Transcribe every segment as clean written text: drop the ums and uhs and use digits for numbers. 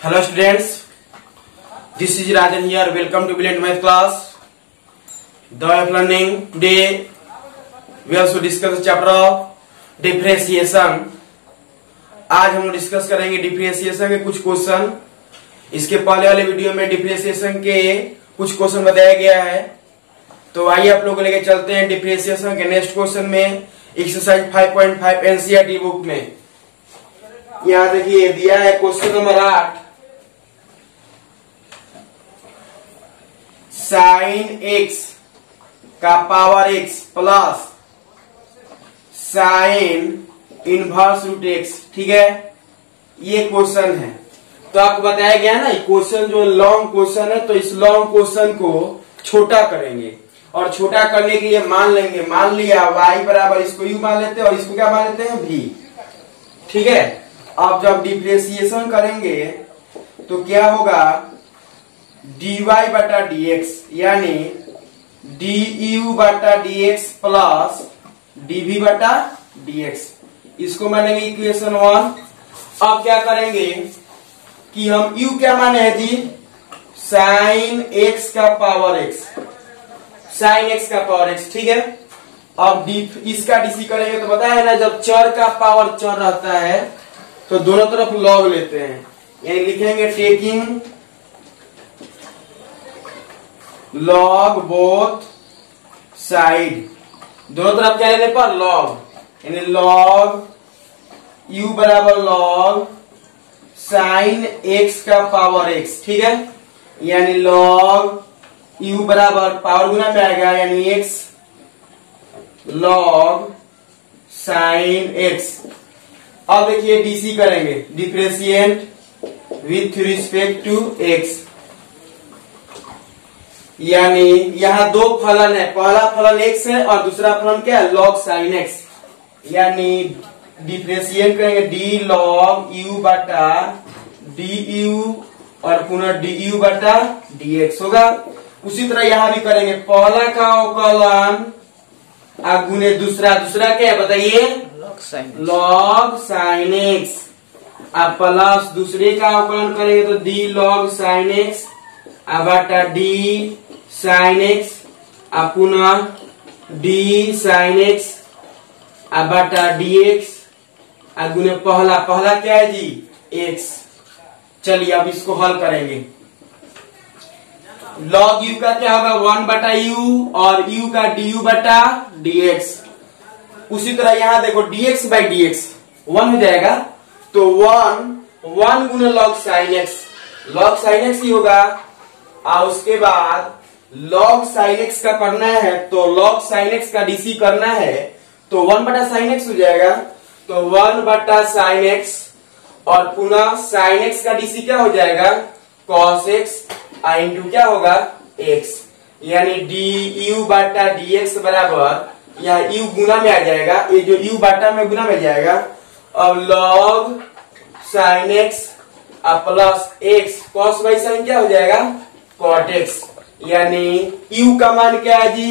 Hello students, this is Rajan here. Welcome to Brilliant Math class. The way of learning. Today we also discuss the chapter of differentiation. आज हम discuss करेंगे differentiation के कुछ question. इसके पहले वाले video में डिफरेंशिएशन के कुछ क्वेश्चन बताया गया है, तो आइए आप लोगों को लेके चलते हैं डिफरेंशिएशन के नेक्स्ट क्वेश्चन में। एक्सरसाइज 5.5 एनसीईआरटी बुक में यहाँ देखिए दिया है क्वेश्चन नंबर 8, साइन एक्स का power x plus sine inverse root x. ठीक है, ये क्वेश्चन है। तो आपको बताया गया है ना, क्वेश्चन जो लॉन्ग क्वेश्चन है, तो इस लॉन्ग क्वेश्चन को छोटा करेंगे और छोटा करने के लिए मान लेंगे, मान लिया y बराबर इसको u मान लेते हैं और इसको क्या मान लेते हैं v। ठीक है, अब जब डिफरेंशिएशन करेंगे तो क्या होगा, dy बटा dx यानी du बटा dx प्लस dv बटा dx, इसको मानेंगे इक्वेशन 1। अब क्या करेंगे कि हम u क्या माने हैं जी, साइन x का पावर x, साइन x का पावर x। ठीक है, अब इसका डीसी करेंगे तो बताया है ना, जब चर का पावर चर रहता है तो दोनों तरफ लॉग लेते हैं, यानी लिखेंगे टेकिंग लॉग बोथ साइड, दोनों तरफ क्या लेने पर लॉग, यानी लॉग u बराबर लॉग साइन x का पावर x। ठीक है, यानी लॉग u बराबर पावर गुना में आएगा, यानी x लॉग साइन x। अब देखिए डीसी करेंगे, differentiate with respect to x, यानी यहाँ दो फलन है, पहला फलन x है और दूसरा फलन क्या है, लॉग साइन x, यानी डिफरेंशिएट करेंगे डी लॉग u बटा du और पुनः du बटा dx होगा। उसी तरह यहाँ भी करेंगे, पहला का अवकलन गुने दूसरा, दूसरा क्या है बताइए, लॉग साइन एक्स, अब प्लस दूसरे का अवकलन करेंगे तो डी लॉग साइन एक्स बटा डी साइन एक्स, पुनः डी साइन एक्स बटा डी एक्स गुने पहला, पहला क्या है जी एक्स। चलिए अब इसको हल करेंगे, लॉग u का क्या होगा 1 बटा u और u का du बटा dx। उसी तरह यहाँ देखो dx बाई dx 1 हो जाएगा, तो 1 गुना log sine x, log sine x ही होगा। और उसके बाद लॉग साइन x का करना है तो लॉग साइन x का डीसी करना है, तो 1 बटा साइन x हो जाएगा, तो 1 बटा साइन x और पुनः साइन x का डीसी क्या हो जाएगा, cos x इंटू क्या होगा x, यानी du बटा dx बराबर, यहाँ u गुना में आ जाएगा, ये जो u बटा में गुना में जाएगा। अब log sine x plus x cos by sine क्या हो जाएगा cot x, यानी u का मान क्या है जी,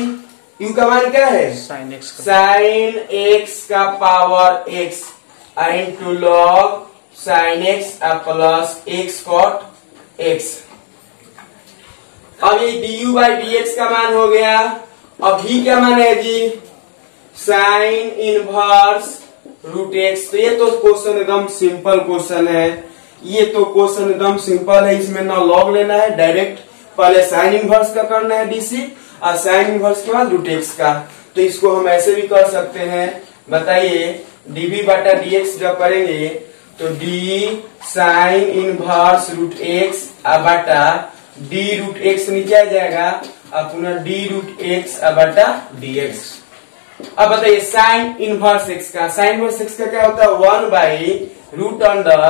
u का मान क्या है साइन x का power x into log sine x plus x cot x। अब ये du बाई dx का मान हो गया। अब ही क्या मान है जी, साइन इनवर्स रूट एक्स। तो ये तो क्वेश्चन एकदम सिंपल क्वेश्चन है, ये तो क्वेश्चन एकदम सिंपल है, इसमें ना लॉग लेना है, डायरेक्ट पहले साइन इनवर्स का करना है डीसी और साइन इनवर्स के बाद रूट एक्स का। तो इसको हम ऐसे भी कर सकते हैं, बताइए डीवी बटा dx जब करेंगे तो d sine inverse root x बटा डी रूट एक्स नीचे आ जाएगा और पुनः डी रूट एक्स बटा dx। अब बताइए साइन इनवर्स एक्स का, साइन इनवर्स एक्स का क्या होता है 1 by root under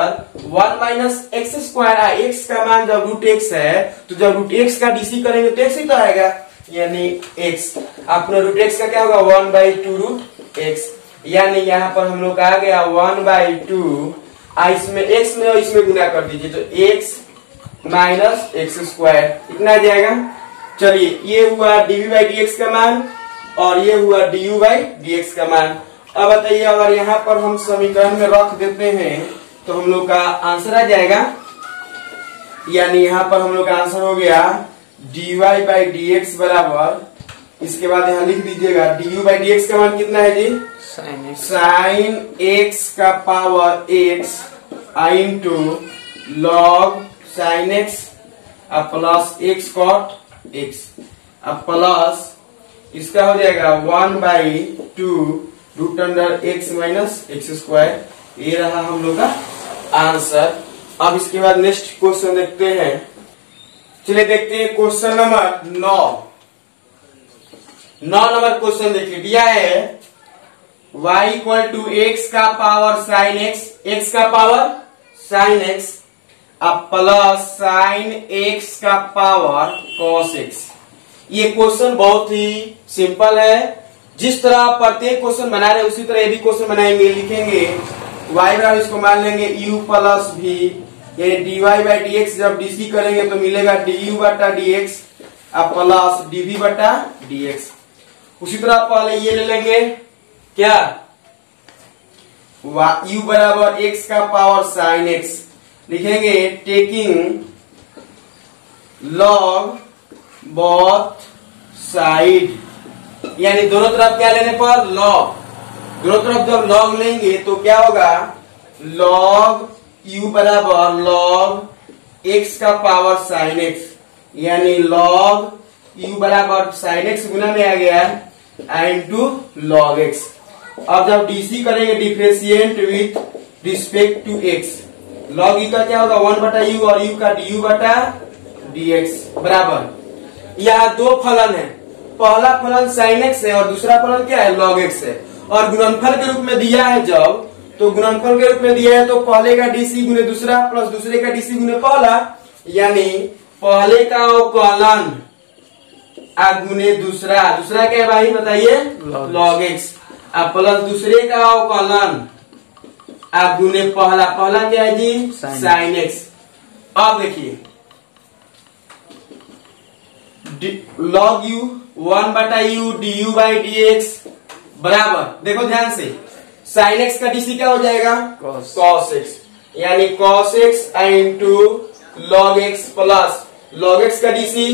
1 minus x square. X का मान जब रूट एक्स है तो जब रूट एक्स का डीसी करेंगे तो एक्स ही तो आएगा, यानी एक्स। अपना रूट एक्स का क्या होगा 1 बाई 2 रूट एक्स, यानी यहाँ पर हम लोग का आ गया 1 बाई 2, इसमें एक्स में और इसमें गुना कर दीजिए तो एक्स माइनस एक्स स्क्वायर, इतना आ जाएगा। चलिए ये हुआ dv बाई dx का मान और ये हुआ du बाई dx का मान। अब बताइए अगर यहाँ पर हम समीकरण में रख देते हैं तो हम लोग का आंसर आ जाएगा यानी यहाँ पर हम लोग का आंसर हो गया dy बाई डी एक्स बराबर, इसके बाद यहाँ लिख दीजिएगा du बाई डी एक्स का मान कितना है जी, साइन एक्स का power x into log sine x अब प्लस एक्स कॉट एक्स, अब प्लस इसका हो जाएगा 1/2 root under x minus x square. ये रहा हम लोग का आंसर। अब इसके बाद नेक्स्ट क्वेश्चन देखते हैं। चलिए देखते हैं क्वेश्चन नंबर 9 नंबर क्वेश्चन देखिए, दिया है y इक्वल टू एक्स का पावर साइन एक्स, एक्स का पावर साइन एक्स अब प्लस साइन एक्स का पावर कॉस एक्स। ये क्वेश्चन बहुत ही सिंपल है। जिस तरह प्रत्येक क्वेश्चन बना रहे उसी तरह ये भी क्वेश्चन बनाएंगे। लिखेंगे y बराबर इसको मान लेंगे u प्लस भी, ये dy बाई डी एक्स जब dc करेंगे तो मिलेगा du बटा dx अब प्लस dv बटा dx। उसी तरह पहले ये ले लेंगे क्या, u बराबर x का पावर साइन x, लिखेंगे टेकिंग लॉग बोथ साइड, यानी दोनों तरफ क्या लेने पर लॉग, दोनों तरफ जब लॉग लेंगे तो क्या होगा लॉग u बराबर लॉग x का पावर साइन x, यानी लॉग u बराबर साइन x गुना में आ गया इंटू लॉग x। अब जब डीसी करेंगे differentiate with respect to x, log u का क्या होगा 1 बटा u और u का du बटा dx बराबर, यहाँ दो फलन है, पहला फलन साइन x है और दूसरा फलन क्या है लॉग x है, और गुणनफल के रूप में दिया है जब, तो गुणनफल के रूप में दिया है तो पहले का डीसी गुने दूसरा प्लस दूसरे का डीसी गुने पहला, यानी पहले का अवकलन गुने दूसरा, दूसरा क्या है भाई बताइए लॉग x अब प्लस दूसरे का अवकलन गुने पहला, पहला क्या है जी साइन x। अब देखिए लॉग u 1 बटा u du by D X बराबर, देखो ध्यान से साइन x का डीसी क्या हो जाएगा cos x, यानी cos x into log x plus log x का डीसी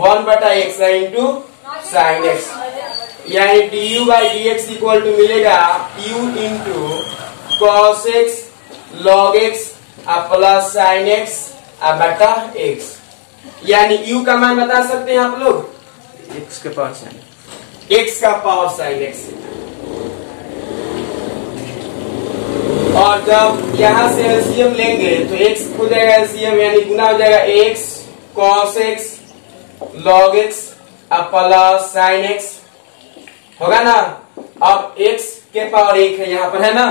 1 बटा x इंटू साइन x, यानी du by D x equal to मिलेगा u into cos x log x plus sine x बटा x, यानी u का मान बता सकते हैं आप लोग x के पावर साइन, x का पावर साइन x। और जब यहां से एलसीएम लेंगे तो x हो जाएगा एलसीएम, यानी गुना हो जाएगा x cos x log x plus sine x होगा ना। अब x के पावर 1 है यहाँ पर है ना,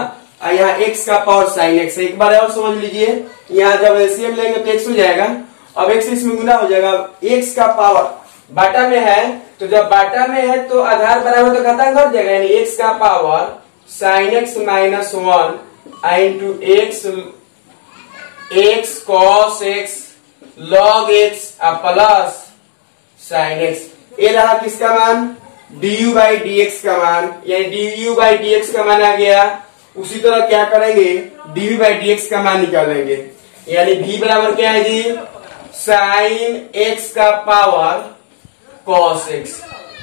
यहाँ x का पावर साइन x है। एक बार और समझ लीजिए, यहाँ जब एलसीएम लेंगे तो x हो जाएगा, अब x इसमें गुना हो जाएगा, x का पावर बाटा में है तो जब बाटा में है तो आधार बराबर तो घातांक घट जाएगा, यानी x का power sign x minus 1 into x cos x log x plus sine x। ये रहा किसका मान du बाई डी एक्स का मान, यानी du बाई डी एक्स का मान आ गया। उसी तरह क्या करेंगे dv बाई डी एक्स का मान निकालेंगे, यानी v बराबर क्या है जी साइन x का पावर cos x,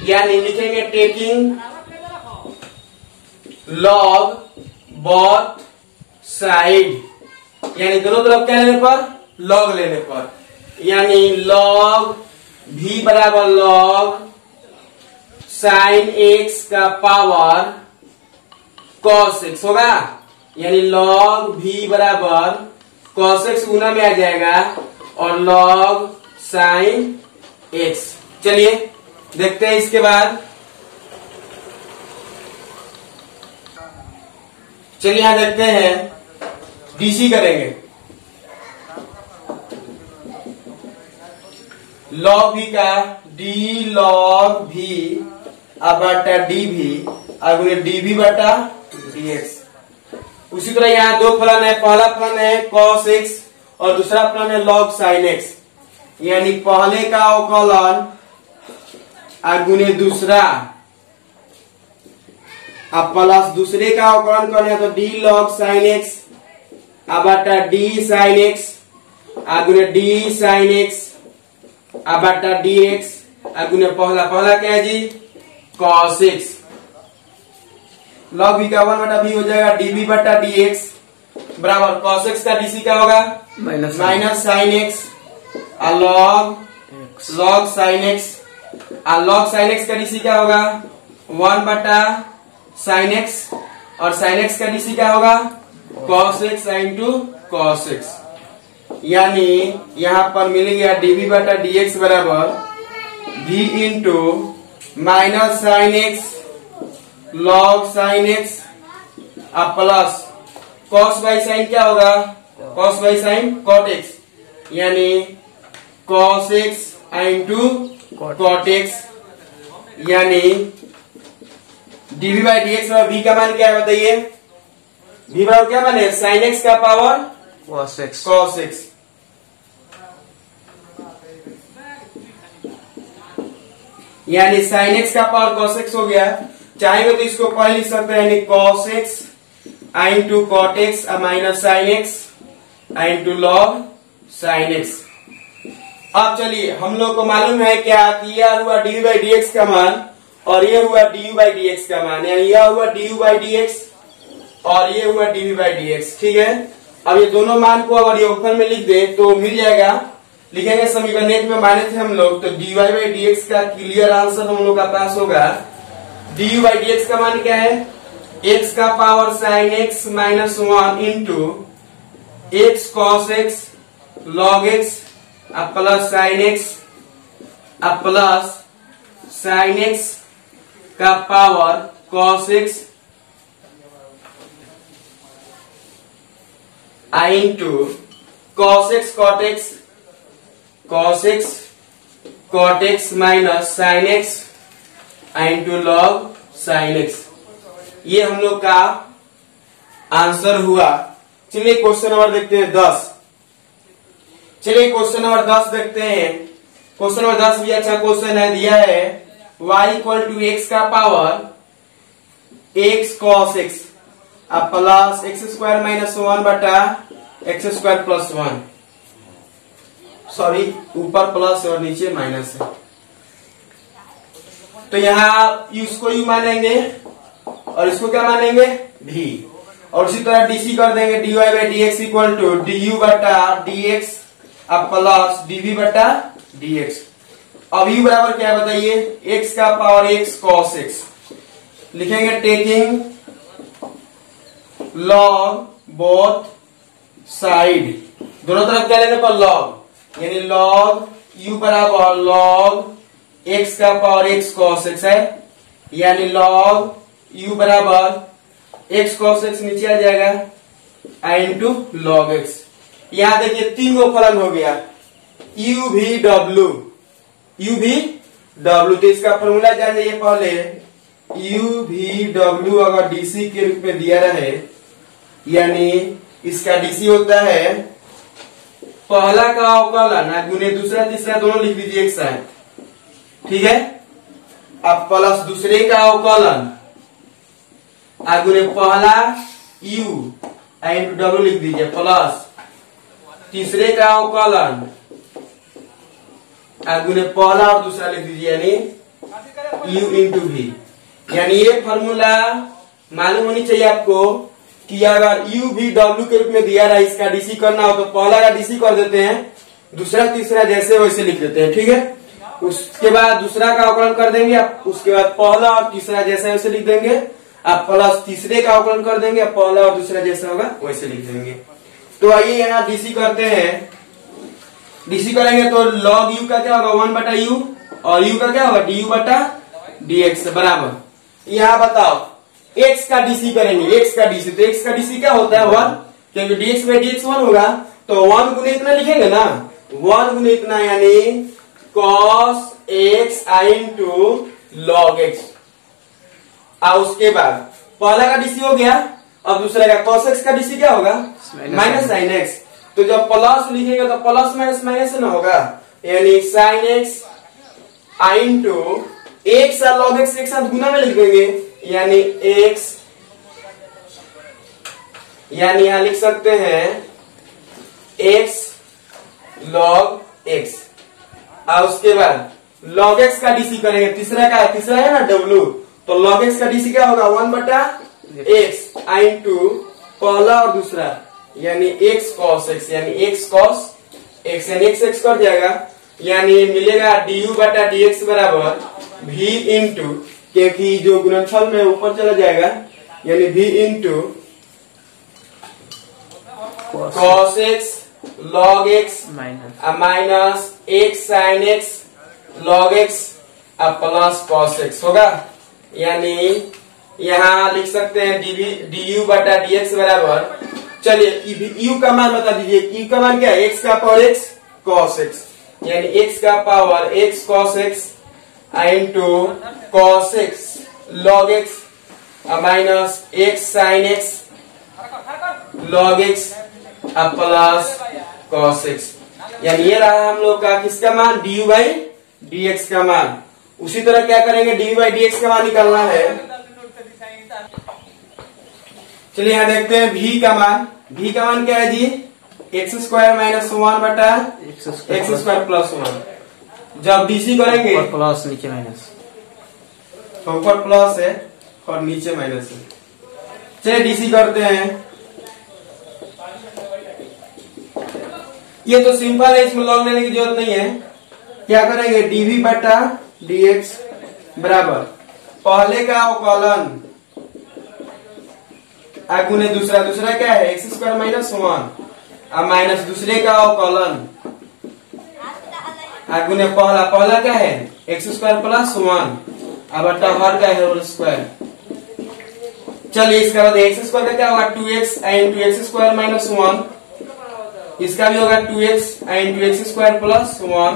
यानी लिखेंगे टेकिंग लॉग बोथ साइड, यानी दोनों तरफ क्या लेने पर लॉग लेने पर, यानी लॉग v बराबर लॉग साइन x का पावर cos x होगा, यानी log v बराबर cos x गुना में आ जाएगा और log sin x। चलिए देखते हैं इसके बाद, चलिए यहां देखते हैं डीसी करेंगे। log v का d log v बटा dv dv बटा dx। उसी तरह यहाँ दो फलन है, पहला फलन है cos x और दूसरा फलन है log sin x, यानी पहले का अवकलन गुने दूसरा प्लस दूसरे का अवकलन करना है तो d log sin x बटा d sin x आगुने डी साइन एक्स बटा डी एक्स आगुने पहला क्या है जी कॉस एक्स लॉग बी का 1 बटा बी हो जाएगा डीबी बटा डी एक्स बराबर कॉस एक्स का डीसी क्या होगा minus sine X log sine X log sine x का डीसी क्या होगा 1 बटा साइन एक्स और साइन एक्स का डीसी क्या होगा cos x into cos X यानी यहां पर मिलेगा डीबी बटा डी एक्स बराबर v into minus sine X log sine x अब प्लस कॉस बाई साइन क्या होगा cos by sine cot X यानी cos x into cot X यानी DV by D X v का मान क्या है बताइए v बराबर क्या मान है साइन एक्स का पावर कॉस एक्स यानी साइन एक्स का पावर कॉस एक्स हो गया चाहेंगे तो इसको पहले लिख सकते हैं यानी cos x into cot x minus sine x into log sine x अब चलिए हम लोग को मालूम है क्या कि यह हुआ डी बाई डी एक्स का मान और ये हुआ d u by D x का मान यानी यह हुआ d u by D x और ये हुआ d v by D x ठीक है अब ये दोनों मान को अगर योगफल में लिख दे तो मिल जाएगा लिखेंगे समीकरण एक में माने थे हम लोग तो d y by D x का क्लियर आंसर हम लोग का पास होगा d u by D x का मान क्या है एक्स का power sine x minus 1 into x cos x log x अब प्लस साइन एक्स अब प्लस साइन एक्स का power cos x into cos x cot x minus sine x into log sine x ये हम लोग का answer हुआ चलिए question number देखते हैं 10 चलिए क्वेश्चन नंबर 10 देखते हैं क्वेश्चन नंबर 10 भी अच्छा क्वेश्चन है दिया है y इक्वल टू एक्स का पावर एक्स कॉस एक्स अब प्लस एक्स स्क्वायर माइनस 1 बटा एक्स स्क्वायर प्लस 1 सॉरी ऊपर प्लस और नीचे माइनस है तो यहाँ इसको यू मानेंगे और इसको क्या मानेंगे भी और उसी तरह डीसी कर देंगे d y by D x equal to d u बटा डी एक्स अब प्लस डीवी बटा डी एक्स अब यू बराबर क्या बताइए एक्स का पावर एक्स कॉस एक्स लिखेंगे टेकिंग लॉग बोथ साइड दोनों तरफ क्या लेने पर लॉग यानी लॉग यू बराबर लॉग एक्स का पावर एक्स कॉस एक्स है यानी लॉग यू बराबर एक्स कॉस एक्स नीचे आ जाएगा इंटू लॉग एक्स यहां देखिए 3 गो फलन हो गया यू भी डब्ल्यू तो इसका फॉर्मूला जान जाइए पहले यू भी डब्ल्यू अगर डीसी के रूप में दिया रहे यानी इसका डीसी होता है पहला का अवकलन गुने दूसरा तीसरा दोनों लिख लीजिए एक साथ ठीक है अब प्लस दूसरे का अवकलन गुने पहला यू इंटू डब्ल्यू लिख दीजिए प्लस तीसरे का अवकलन गुने पहला और दूसरा लिख दीजिए यानी यू इंटू भी यानी ये फॉर्मूला मालूम होनी चाहिए आपको कि अगर यू भी डब्ल्यू के रूप में दिया रहा इसका डीसी करना हो तो पहला का डीसी कर देते हैं दूसरा तीसरा जैसे वैसे लिख देते हैं ठीक है उसके बाद दूसरा का अवकलन कर देंगे आप उसके बाद पहला और तीसरा जैसा वैसे लिख देंगे आप प्लस तीसरे का अवकलन कर देंगे पहला और दूसरा जैसा होगा वैसे लिख देंगे तो आइए यहाँ डीसी करते हैं डीसी करेंगे तो लॉग यू का क्या होगा 1 बटा यू और यू का क्या होगा डी यू बटा डी एक्स बराबर यहाँ बताओ एक्स का डीसी करेंगे एक्स का डीसी तो एक्स का डीसी क्या होता है 1 क्योंकि डीएक्स बाई डीएक्स 1 होगा तो 1 गुने इतना लिखेंगे ना 1 गुने इतना यानी cos x into log x और उसके बाद पहला का डीसी हो गया अब दूसरा का cos x का डीसी क्या होगा माइनस साइन एक्स तो जब प्लस लिखेंगे तो प्लस माइनस माइनस ना होगा यानी साइन एक्स इंटू एक्स और लॉग एक्स एक साथ गुना में लिख देंगे यानी एक्स यानी यहां लिख सकते हैं एक्स और उसके बाद log x का डीसी करेंगे, तीसरा है ना w, तो log x का डीसी क्या होगा 1/x इंटू पहला और दूसरा यानी x cos x, यानी x cos x, यानी x कट जाएगा, यानी मिलेगा du/dx बराबर v इंटू, क्योंकि जो गुणनफल में ऊपर चला जाएगा, यानी v into cos x log x minus x sin x log x अब प्लस cos x होगा। यानी यहाँ लिख सकते हैं du/dx बराबर, चलिए u का मान बता दीजिए, u का मान क्या है, x का पावर x cos x, यानी x का power x cos x into cos x log x minus x sin x log x plus cos x, यानी ये रहा हम लोग का किसका मान, du/dx का मान। उसी तरह क्या करेंगे, du/dx का मान निकालना है। चलिए यहाँ देखते हैं v का मान क्या है जी, x² माइनस 1/x² प्लस 1। जब डीसी करेंगे प्लस नीचे माइनस, तो ऊपर प्लस है और नीचे माइनस है। चलिए डीसी करते हैं, ये तो सिंपल है, इसमें लॉग लेने की जरूरत नहीं है। क्या करेंगे, dv/dx बराबर पहले का अवकलन गुने दूसरा क्या है x² माइनस 1 अब माइनस दूसरे का अवकलन गुने पहला क्या है x² प्लस 1 अब बटा हर का है होल स्क्वायर। चलिए इसका बाद x² का क्या होगा 2x इंटू x² माइनस 1, इसका भी होगा 2x इंटू x² प्लस 1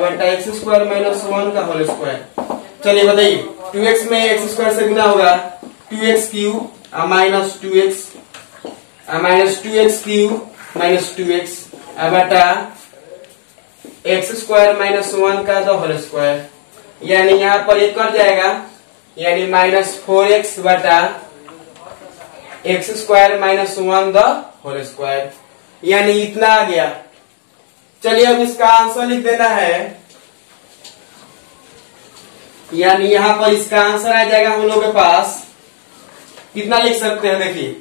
बटा x² माइनस 1 का होल स्क्वायर। चलिए बताइए 2x में x² से गुना होगा 2x cube minus 2x cube minus 2x बटा x² माइनस 1 का द होल स्क्वायर, यानी यहाँ पर एक कट जाएगा, यानी माइनस 4x बटा x² minus 1 the whole square, यानी इतना आ गया। चलिए अब इसका आंसर लिख देना है, यानी यहाँ पर इसका आंसर आ जाएगा हम लोग के पास, कितना लिख सकते हैं देखिए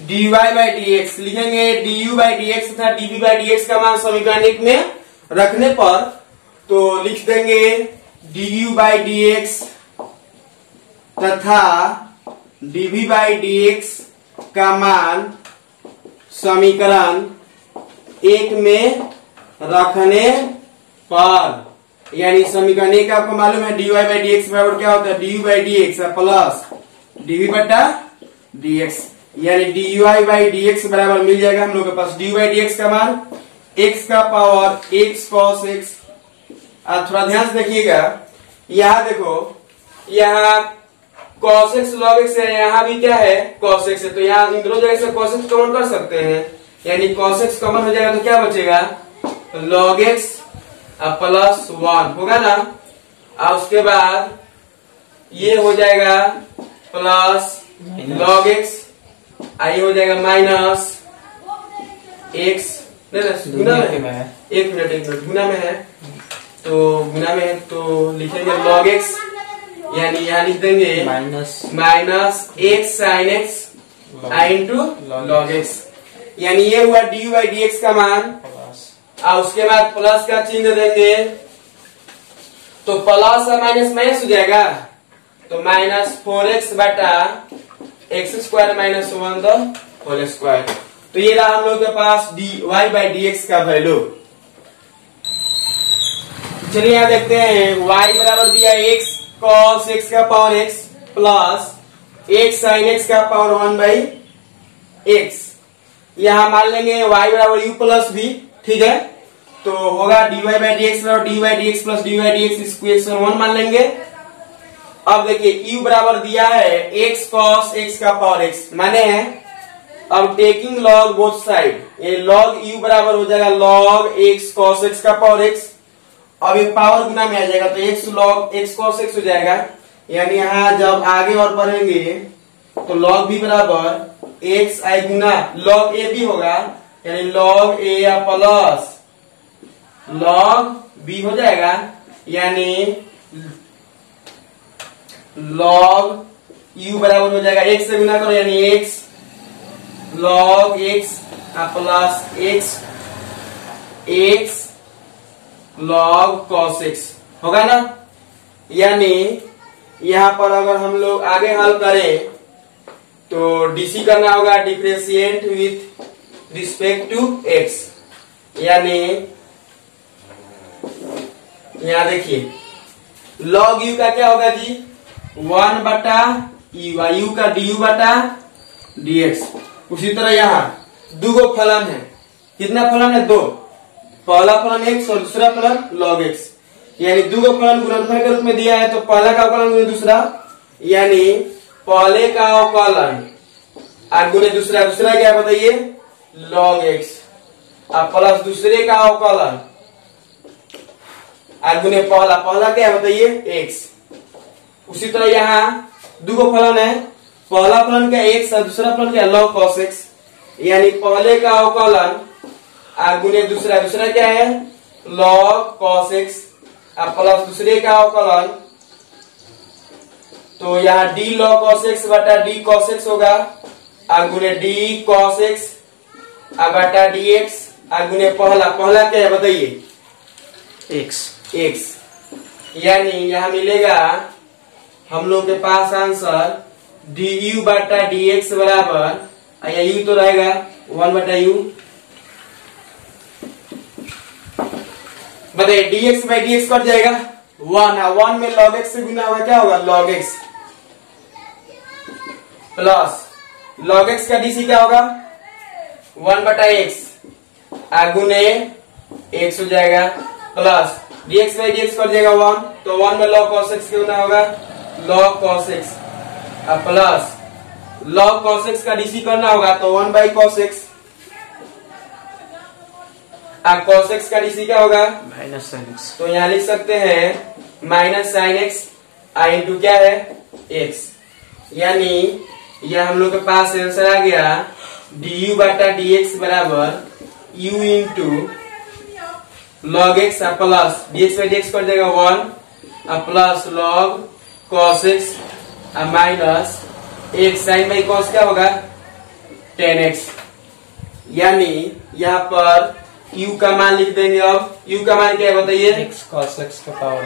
dy/dx लिखेंगे, du/dx तथा dv/dx का मान समीकरण 1 में रखने पर तो लिख देंगे du/dx तथा dv/dx का मान समीकरण 1 में रखने पर, यानी समीकरण 1 आपको मालूम है dy/dx बराबर क्या होता है du/dx प्लस dv/dx, यानी dy/dx बराबर मिल जाएगा हम लोग के पास du/dx का मान x का पावर x cos x। थोड़ा ध्यान से देखिएगा, यहाँ देखो यहाँ cos x log x है, यहाँ भी क्या है cos x है, तो यहाँ इन दोनों जगह से cos x कॉमन कर सकते हैं, यानी cos x कॉमन हो जाएगा तो क्या बचेगा log x प्लस 1 होगा ना, और उसके बाद ये हो जाएगा प्लस log x, आई हो जाएगा माइनस x, गुना में है, एक मिनट गुना में है, तो लिखेंगे log x, यानी यहाँ लिख देंगे minus x sin x into log x, यानी ये हुआ du/dx का मान, और उसके बाद प्लस का चिन्ह देंगे, तो प्लस और माइनस माइनस हो जाएगा, तो माइनस 4x बटा x² minus 1 the whole square. तो ये रहा हम लोग के पास dy/dx का वैल्यू। चलिए यहाँ देखते हैं y बराबर दिया x cos x का power x plus x sin x का पावर 1/x, यहाँ मान लेंगे y बराबर u प्लस v, ठीक है, तो होगा dy/dx बराबर dy/dx प्लस dy/dx, इसको x1 मान लेंगे। अब देखिए u बराबर दिया है x cos x का पावर x माने हैं, अब टेकिंग log बोथ साइड, ये log u बराबर हो जाएगा log x cos x का पावर x, अब ये पावर गुना में आ जाएगा तो x log x cos x हो जाएगा, यानी यहाँ जब आगे और बढ़ेंगे तो log b बराबर x I Guna log a भी होगा, यानी log a plus log b हो जाएगा, यानी log u बराबर हो जाएगा x से गुना करो, यानी x log x plus x log cos x होगा ना। यानी यहाँ पर अगर हम लोग आगे हल करें तो डीसी करना होगा differentiate with respect to x, यानी यहाँ देखिए log u का क्या होगा जी 1 बटा u का du बटा dx। उसी तरह यहाँ दो गो फलन है, कितना फलन है 2, पहला फलन x और दूसरा फलन log x, यानी दो गो फलन गुणनफल के रूप में दिया है तो पहला का अवकलन गुणे दूसरा, यानी पहले का अवकलन गुणे दूसरा, दूसरा क्या बताइए log x प्लस दूसरे का अवकलन गुणे पहला, पहला क्या बताइए x। उसी तरह यहाँ दो गो फलन है, पहला फलन क्या x और दूसरा फलन क्या log cos x, यानी पहले का अवकलन गुणे दूसरा, दूसरा क्या है log cos x प्लस दूसरे का अवकलन, तो यहाँ d log cos x बटा d cos x होगा गुणे d cos x बटा dx गुणे पहला, पहला क्या है बताइए x, यानी यहाँ मिलेगा हम लोग के पास आंसर du बटा dx बराबर, या u तो रहेगा 1 बटा u, बताइए dx बाई dx कट जाएगा 1 है, 1 में log x से गुना हुआ क्या होगा log x, plus log x का dc क्या होगा 1 बटा x गुने x हो जाएगा, plus dx by dx cut जाएगा 1, तो 1 में log cos x के गुना होगा log cos x plus log cos x का dc करना होगा तो 1 by cos x, cos x का dc क्या होगा माइनस साइन एक्स, तो यहाँ लिख सकते हैं माइनस साइन एक्स इंटू क्या है x, यानी यह हम लोग के पास आंसर आ गया du बटा dx बराबर u into log x plus dx by dx कर देगा 1 plus log cos x minus x sine by cos क्या होगा tan x, यानी यहाँ पर u का मान लिख देंगे। अब u का मान क्या है बताइए x cos x का पावर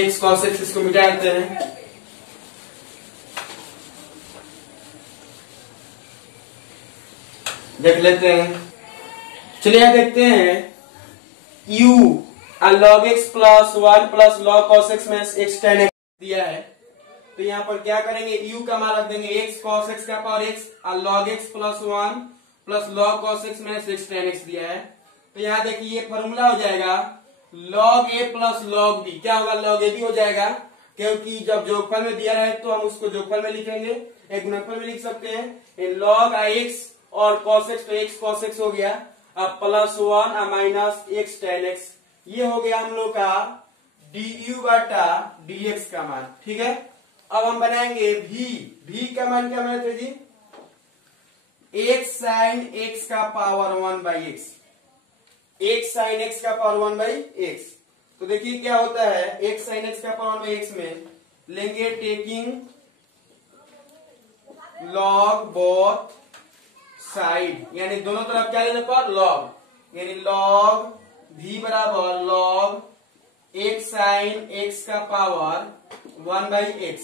x cos x, इसको मिटा देते हैं, देख लेते हैं। चलिए यहाँ देखते हैं u log x plus 1 plus log cos x में x tan x दिया है, तो यहाँ पर क्या करेंगे u का मान रख देंगे x cos x का power x log x plus 1 plus log cos x में x tan x दिया है, तो यहाँ देखिए ये फॉर्मूला हो जाएगा log a plus log b, क्या होगा log a b हो जाएगा, क्योंकि जब जोगफल में दिया रहे तो हम उसको जोगफल में लिखेंगे, एक गुणनफल में लिख सकते हैं log x और cos x, तो x cos x हो गया, अब plus 1 minus x tan x, ये हो गया हम लोग का du बटा dx का मान। ठीक है, अब हम बनाएंगे v का मान क्या बनाते जी x साइन x का power 1 by x, x sine x का पावर 1 बाई x, तो देखिए क्या होता है x साइन x का पावर 1 बाई x में लेंगे टेकिंग log बोथ साइड, यानी दोनों तरफ क्या लेने पर log, यानी log v बराबर log x साइन x का पावर 1 बाई x,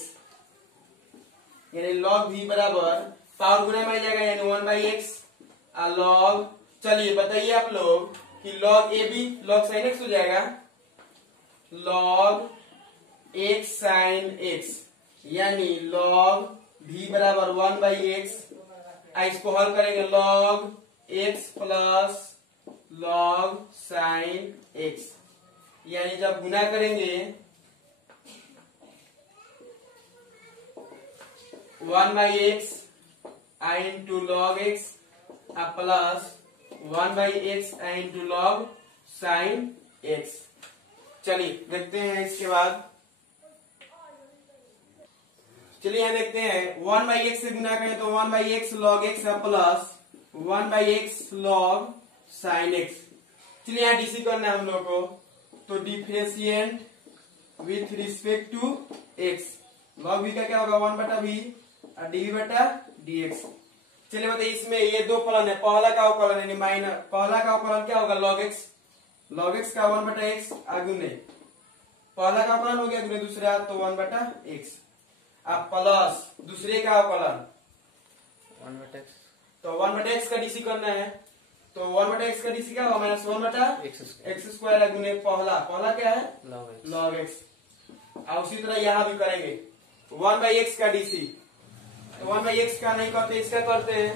यानी log v बराबर पावर गुना में आ जाएगा यानी 1 बाई x log, चलिए बताइए आप लोग कि log a b log sin x हो जाएगा log x sin x, यानी log v बराबर 1 बाई x, इसको हल करेंगे log x plus log sin x, यानी जब गुना करेंगे 1 by x into log x plus 1 by x into log sin x। चलिए देखते हैं इसके बाद, चलिए यहाँ देखते हैं 1 बाई x से गुना करें तो 1 by x log x plus 1 by x log sin x। चलिए यहाँ डीसी करना है हम लोग को, तो differentiate with respect to x, log v का क्या होगा 1/v और dv/dx। चलिए बताइए इसमें ये दो फलन है, पहला का अवकलन यानी माइनस, पहला का अवकलन क्या होगा log x, log x का 1/x आगुने, पहला का अवकलन हो गया गुने दूसरा तो 1/x, अब प्लस दूसरे का अवकलन 1/x, तो 1/x का डीसी करना है, तो 1/x का डीसी क्या होगा माइनस 1/x² गुने पहला, पहला क्या है log x। और उसी तरह यहाँ भी करेंगे 1/x का डीसी, तो 1/x का नहीं करते, इसका करते हैं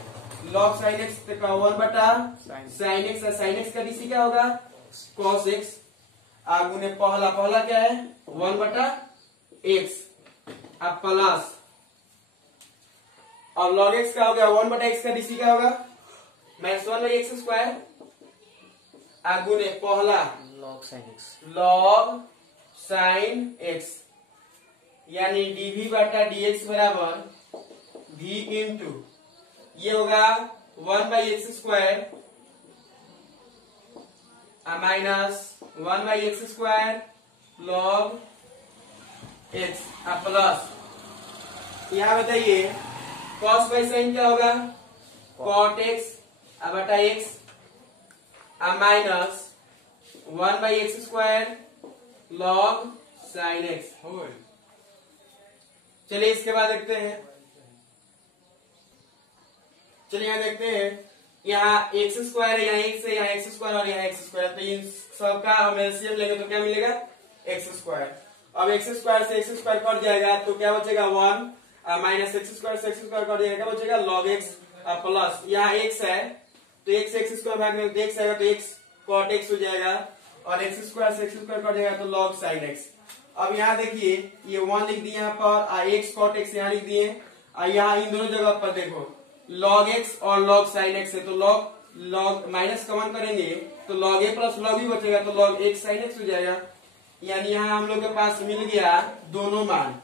log sin x का 1/sin x, sin x का डीसी क्या होगा cos x आगुने पहला, पहला क्या है 1/x, अब प्लस, और log x का हो गया 1/x का डीसी क्या होगा माइनस 1/x² आगुने पहला log sin x, log sin x, यानी dv/dx बराबर v इंटू ये होगा 1/x² minus 1/x² log x plus, यहाँ बताइए cos बाई साइन क्या होगा cot x बटा x minus 1/x² log sin x। चलिए इसके बाद देखते हैं, चलिए यहाँ देखते हैं, यहाँ x² है, यहाँ x है, यहाँ x² और यहाँ x², तो इन सबका हम एलसीएम लेंगे तो क्या मिलेगा x²। अब x² से x² कट जाएगा तो क्या बचेगा 1 माइनस x² से x² कट जाएगा, क्या बचेगा log x प्लस, यहाँ x है तो x² भाग में x आएगा तो x cot x हो जाएगा, और x² से x² कट जाएगा तो log sin x। अब यहाँ देखिए ये 1 लिख दिए यहाँ पर, x cot x यहाँ लिख दिए, यहाँ इन दोनों जगह पर देखो log x और log sin x है, तो log माइनस कॉमन करेंगे तो log a plus log b बचेगा, तो log x sin x हो जाएगा। यानी यहाँ हम लोग के पास मिल गया दोनों मान,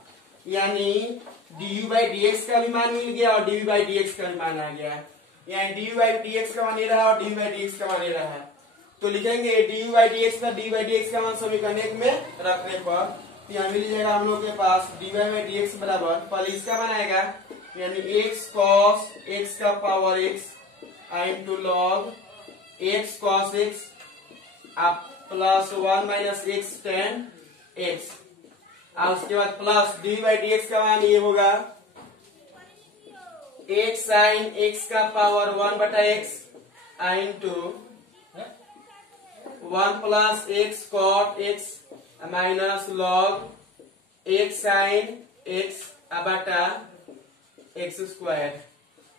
यानी du/dx का भी मान मिल गया और dv/dx का भी मान आ गया, यानी dv/dx का मान ये रहा और dv/dx का मान ये रहा, तो लिखेंगे du/dx का dv/dx का मान समीकरण 1 में रखने पर, तो यहाँ मिल जाएगा हम लोग के पास dy/dx बराबर, पहले इसका बनाएगा यानी x cos x का power x into log x cos x plus 1 minus x tan x, और उसके बाद प्लस dv/dx का मान ये होगा x sin x का power 1/x into 1 plus x cot x minus log x sin x बटा x²।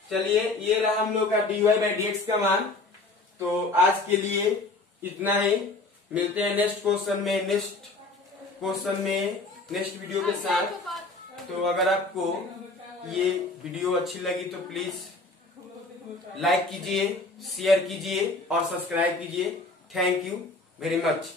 चलिए ये रहा हम लोग का dy/dx का मान। तो आज के लिए इतना ही, मिलते हैं नेक्स्ट क्वेश्चन में नेक्स्ट वीडियो के साथ। तो अगर आपको ये वीडियो अच्छी लगी तो प्लीज लाइक कीजिए, शेयर कीजिए और सब्सक्राइब कीजिए। Thank you very much.